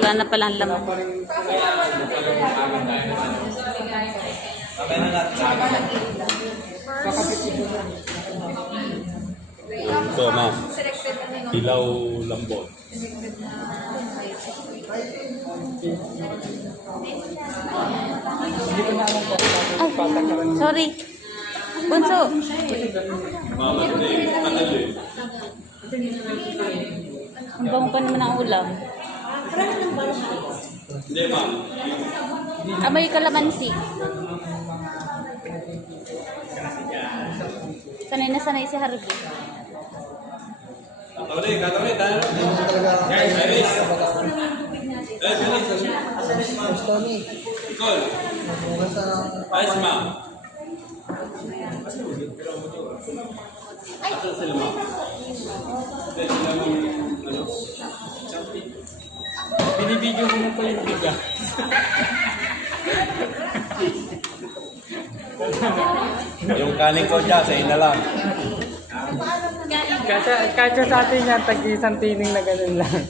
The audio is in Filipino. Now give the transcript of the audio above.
Wala na palang laman. Ito, ma'am. Hilaw lambot. Ay, sorry. Bunso. Mama, hindi. Tagal eh. Ang bango pa naman ang ulam. Hindi, ma'am. Amoy kalamansi. Sanay na sanay si Harvey. Katolik, tayo. Guys, Iris. Nicole. Ayos, ma'am. Ay, sila, ma'am. Binibidyo mo na po yung bigas. Yung kanin ko dyan, sa ina lang. Kahit sa atin yan, tag-isang tining na ganun lang.